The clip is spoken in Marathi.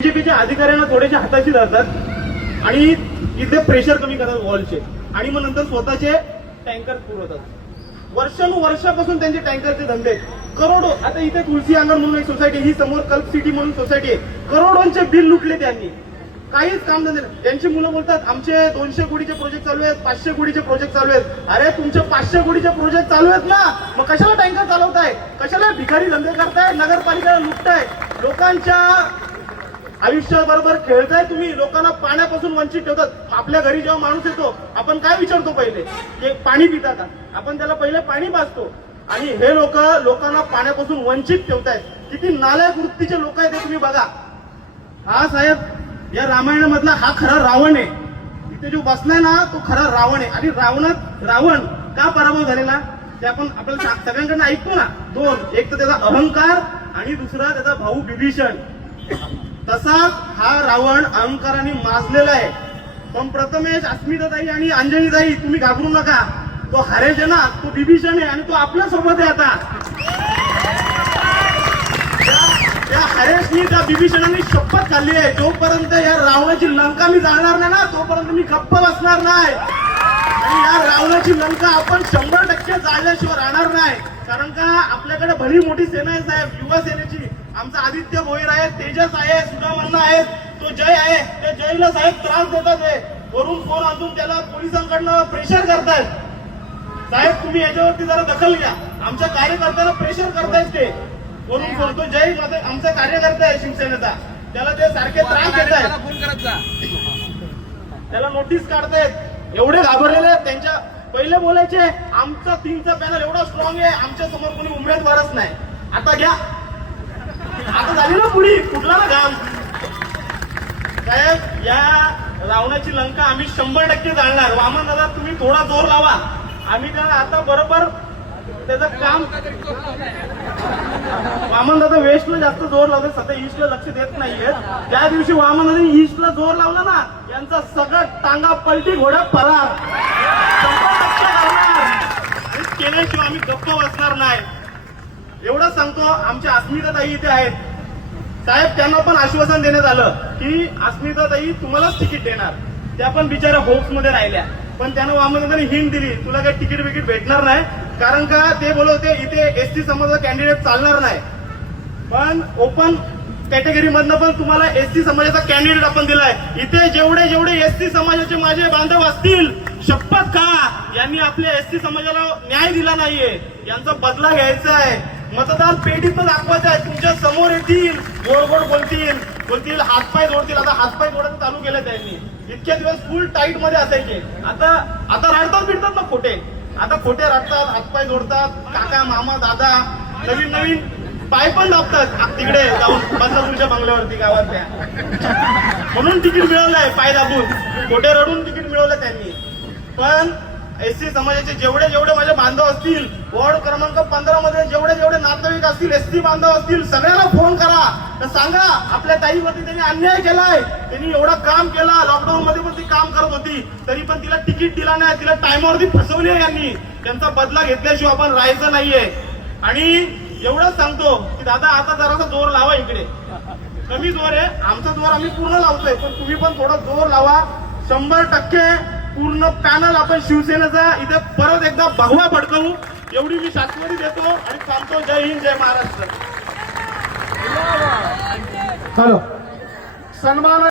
बीजेपीच्या अधिकाऱ्यांना थोडेसे हाताशी धरतात आणि इथे प्रेशर कमी करतात वॉलचे आणि मग नंतर स्वतःचे टँकर पुरवतात। वर्षानुवर्षापासून त्यांचे टँकरचे धंदे करोडो। आता इथे तुलसी अंगण म्हणून एक सोसायटी, ही समोर कल्प सिटी म्हणून सोसायटी आहे, करोडोंचे बिल लुटले त्यांनी, काहीच काम धंदे नाही। त्यांची मुलं बोलतात आमचे 200 कोटीचे प्रोजेक्ट चालू आहेत, 500 कोटीचे प्रोजेक्ट चालू आहेत। अरे तुमचे 500 कोटीचे प्रोजेक्ट चालू आहेत ना, मग कशाला टँकर चालवताय, कशाला भिकारी धंदे करताय, नगरपालिकेला लुटताय, लोकांच्या आयुष्याबरोबर खेळताय तुम्ही, लोकांना पाण्यापासून वंचित ठेवतात। आपल्या घरी जेव्हा माणूस येतो आपण काय विचारतो पहिले, की पाणी पिता का, आपण त्याला पहिले पाणी पाजतो। आणि हे लोकांना पाण्यापासून वंचित ठेवतायत। किती नालायक वृत्तीचे लोक आहेत ते तुम्ही बघा। हा साहेब या रामायणामधला हा खरा रावण आहे, इथे जो बसलाय ना तो खरा रावण आहे। आणि रावण का पराभव झालेला ते आपण आपल्याला सगळ्यांकडनं ऐकतो ना, दोन, एक तर त्याचा अहंकार आणि दुसरा त्याचा भाऊ विभीषण। तसाच हा रावण अहंकाराने माजलेला आहे। पण प्रथमेश, अस्मिताताई आणि अंजनीताई तुम्ही घाबरू नका, तो हरेश आहे ना, तो विभीषण आहे आणि तो आपल्या सोबत आहे। आता त्या हरेशनी त्या विभीषणाने शपथ खाल्ली आहे, जोपर्यंत या रावणाची लंका मी जाणार नाही ना तोपर्यंत मी गप्प बसणार नाही। आणि या रावणाची लंका आपण 100% जाळल्याशिवाय राहणार नाही। कारण का आपल्याकडे भली मोठी सेना आहे साहेब, युवा सेनेची। आमचा आदित्य भोईर आहे, तेजस आहे, सुदामन्ना आहे, तो जय आहे। त्या जयला साहेब त्रास देतात आहे, वरून फोन आणून त्याला पोलिसांकडनं प्रेशर करतायत। साहेब तुम्ही याच्यावरती जरा दखल घ्या, आमच्या कार्यकर्त्याला प्रेशर करतायत ते, वरून फोन, तो जय आमचा कार्यकर्ता आहे शिवसेनेचा, त्याला ते सारखे त्रास देत आहेत, त्याला नोटीस काढतायत। एवढे घाबरलेले आहेत, त्यांच्या पहिले बोलायचे आमचा 3चा पॅनल एवढा स्ट्रॉंग आहे, आमच्या समोर कोणी उमेदवारच नाही। आता घ्या, आता झाली ना पुढी, कुठला ना घाम। साहेब या रावणाची लंका आम्ही 100% जाळणार। वामन दादा तुम्ही थोडा जोर लावा, आम्ही त्याला आता बरोबर त्याचं काम। वामन दादा वेस्टला जास्त जोर लावते, सध्या ईस्टला लक्ष देत नाहीये। ज्या दिवशी वामन दादा ईस्टला जोर लावला ना, यांचा सगळं टांगा पलटी घोडा फरार 100% करणार। केल्याशिवाय आम्ही गप्प बसणार नाही, एवढं सांगतो। आमच्या अस्मिताताई इथे आहेत साहेब, त्यांना पण आश्वासन देण्यात आलं की अस्मिताताई तुम्हालाच तिकीट देणार। त्या पण बिचारा होप्स मध्ये राहिल्या, पण त्यानं वामनदादांनी हिंट दिली तुला काही तिकीट भेटणार नाही, कारण का ते बोलवते इथे एसटी समाजाचा कॅन्डिडेट चालणार नाही। पण ओपन कॅटेगरी मधनं पण तुम्हाला एसटी समाजाचा कॅन्डिडेट आपण दिलाय। इथे जेवढे एसटी समाजाचे माझे बांधव असतील, शपथ खा यांनी आपल्या एसटी समाजाला न्याय दिला नाहीये, यांचा बदला घ्यायचा आहे। मतदार पेटीत दाखवायचं आहे, तुमच्या समोर येतील, गोड गोड बोलतील, हातपाय जोडतील। आता हातपाय जोडायचं चालू केलं त्यांनी, इतके दिवस फुल टाईट मध्ये असायचे, आता रडतात ना खोटे, आता खोटे रडतात, हातपाय जोडतात, काका मामा दादा नवीन पाय पण दाबतात तिकडे जाऊन बदलापूरच्या बंगल्यावरती गावातल्या, म्हणून तिकीट मिळवलंय, पाय दाबून खोटे रडून तिकीट मिळवलं त्यांनी। पण एसटी समाजाचे जेवढे माझे बांधव असतील, वॉर्ड क्रमांक 15 मध्ये जेवढे नातेवाईक असतील, एसटी बांधव असतील, सगळ्यांना फोन करा, तर सांगा आपल्या ताईवरती त्यांनी अन्याय केलाय, त्यांनी एवढं काम केला, लॉकडाऊन मध्ये पण ती काम करत होती, तरी पण तिला तिकीट दिला नाही, तिला टाइमवरती फसवली आहे यांनी। त्यांचा बदला घेतल्याशिवाय आपण राहायचं नाहीये। आणि एवढंच सांगतो की दादा आता जरासा जोर लावा, इकडे कमी जोर आहे, आमचा जोर आम्ही पूर्ण लावतोय, पण तुम्ही पण थोडा जोर लावा। 100% पूर्ण पॅनल आपण शिवसेनेचा इथे परत एकदा भगवा फडकवू, एवढी मी शाश्वती देतो आणि सांगतो जय हिंद, जय महाराष्ट्र। हॅलो सन्मान